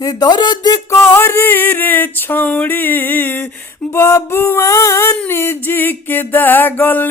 दर्द करी रे छौड़ी बबुआन जी के दागल।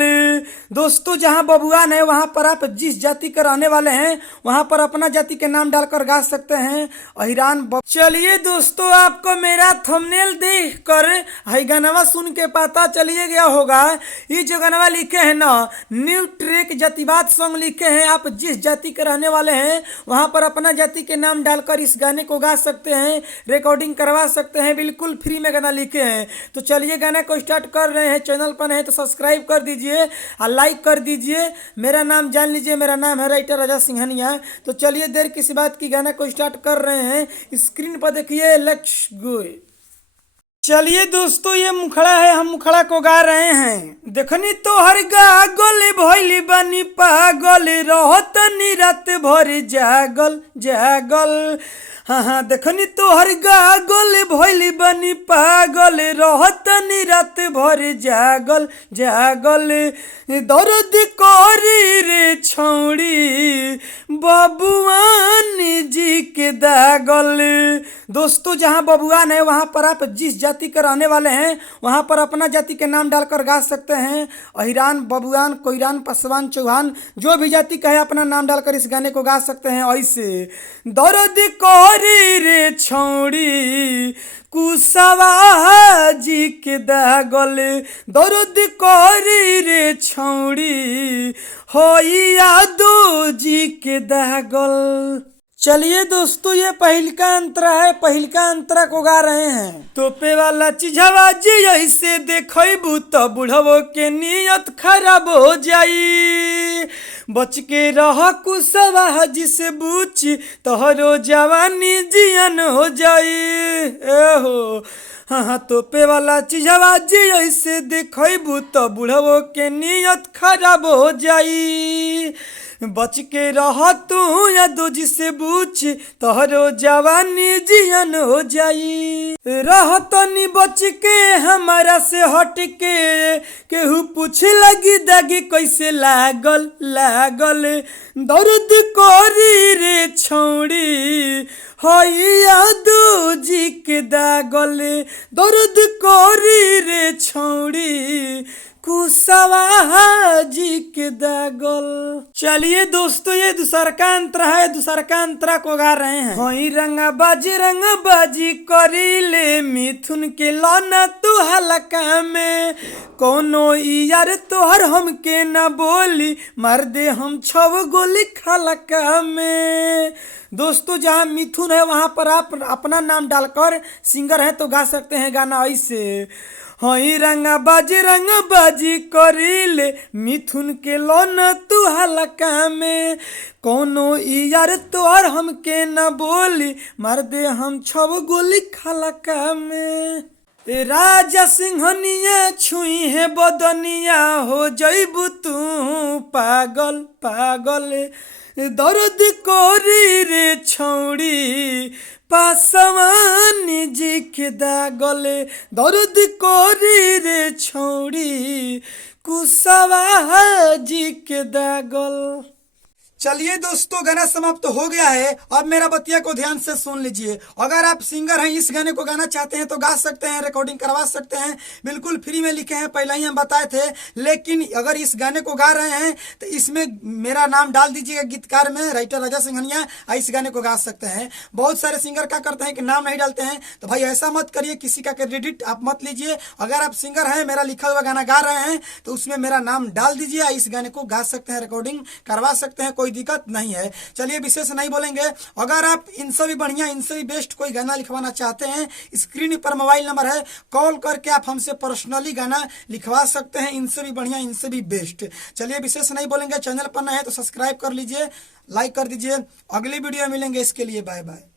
दोस्तों, जहां बबुआन है वहां पर आप जिस जाति के रहने वाले हैं वहां पर अपना जाति के नाम डालकर गा सकते हैं। अहिरान चलिए दोस्तों, आपको मेरा थंबनेल देख कर हाई गानवा सुन के पता चलिए गया होगा। ये जो गानवा लिखे हैं ना, न्यू ट्रैक जातिवाद सॉन्ग लिखे हैं। आप जिस जाति के रहने वाले हैं वहां पर अपना जाति के नाम डालकर इस गाने को गा सकते हैं, रिकॉर्डिंग करवा सकते हैं। बिल्कुल फ्री में गाना लिखे हैं। तो चलिए गाने को स्टार्ट कर रहे हैं। चैनल पर है तो सब्सक्राइब कर दीजिए और लाइक कर दीजिए। मेरा नाम जान लीजिए, मेरा नाम है राइटर राजा सिंघानिया। तो चलिए देर किसी बात की, गाना को स्टार्ट कर रहे हैं। स्क्रीन पर देखिए, लेट्स गो। चलिए दोस्तों, ये मुखड़ा है, हम मुखड़ा को गा रहे हैं। देखनी तो हर गागल भइली बनी पागल, रहत नी रात भर जागल जागल। हाँ हाँ, देखनी तो हर गागल भइली बनी पागल, रहत नी रात भर जागल जागल। दर्द करी रे छौड़ी बबुआन जी के दागल। दोस्तों, जहां बबुआन है वहां पर आप जिस जाति के रहने वाले हैं वहां पर अपना जाति के नाम डालकर गा सकते हैं। अहिरान, बबुआन, कोईरान, पासवान, चौहान, जो भी जाति का है अपना नाम डालकर इस गाने को गा सकते हैं। ऐसे दर्द करी रे छौड़ी कुशवाहा जी के दागल, दर्द करी रे छौड़ी यादव जी के दागल। चलिए दोस्तों, ये पहिलका अंतरा है, पहिलका अंतरा को गा रहे हैं। तोपे वाला चीजवा जी ऐसे देखबू तो बुढ़वो के नियत खराब हो जाई, बच के रह कुशवाहा जी से बूची तोहरो जवानी जियन हो जाई। हो हाँ हाँ, तोपे वाला चीजवा जी ऐसे देखबू तो बुढ़वो के नियत खराब हो जाई, बच के रह तू या दो जिसे बूझ तोहरो जवानी जियन हो जाई। रह तनी बच के हमारा से हट के, केहू पूछ लगी दागी कैसे लागल लागल। दर्द करी रे छौड़ी यादव जी के दागल, दर्द करी रे छौड़ी कुशवाहा जी के दागल। चलिए दोस्तों, ये दूसरा का अंतरा है, दूसरा का अंतरा को गा रहे हैं। होई रंगा बाजी करी ले मिथुन के लौना तू हलका में, कोनो यार तोहर हमके न बोली मार दे हम 6 गोली खलका में। दोस्तों, जहां मिथुन है वहां पर आप अपना नाम डालकर, सिंगर है तो गा सकते हैं गाना ऐसे। हई रंगा बाजी करीले मिथुन के लोना तू हलका में, कोनो यार तोहर हमके न बोली मार दे हम 6 गोली खलका में। राजा सिंहनिया छुई है बदनिया हो जइबू तू पागल पागल। दर्द करी रे छौड़ी पासवान जी के दागल, दर्द करी रे छौड़ी कुशवाहा जी के दागल। चलिए दोस्तों, गाना समाप्त तो हो गया है। अब मेरा बतिया को ध्यान से सुन लीजिए। अगर आप सिंगर हैं, इस गाने को गाना चाहते हैं तो गा सकते हैं, रिकॉर्डिंग करवा सकते हैं। बिल्कुल फ्री में लिखे हैं, पहले ही हम बताए थे। लेकिन अगर इस गाने को गा रहे हैं तो इसमें मेरा नाम डाल दीजिएगा गीतकार में, राइटर राजा सिंघानिया। इस गाने को गा सकते हैं। बहुत सारे सिंगर क्या करते हैं कि नाम नहीं डालते हैं, तो भाई ऐसा मत करिए, किसी का क्रेडिट आप मत लीजिए। अगर आप सिंगर हैं, मेरा लिखा हुआ गाना गा रहे हैं तो उसमें मेरा नाम डाल दीजिए। इस गाने को गा सकते हैं, रिकॉर्डिंग करवा सकते हैं, कोई दिक्कत नहीं है। चलिए विशेष नहीं बोलेंगे। अगर आप इनसे भी बढ़िया, इनसे भी बेस्ट कोई गाना लिखवाना चाहते हैं, स्क्रीन पर मोबाइल नंबर है, कॉल करके आप हमसे पर्सनली गाना लिखवा सकते हैं। इनसे भी बढ़िया, इनसे भी बेस्ट। चलिए विशेष नहीं बोलेंगे। चैनल पर नए हैं तो सब्सक्राइब कर लीजिए, लाइक कर दीजिए। अगली वीडियो मिलेंगे, इसके लिए बाय बाय।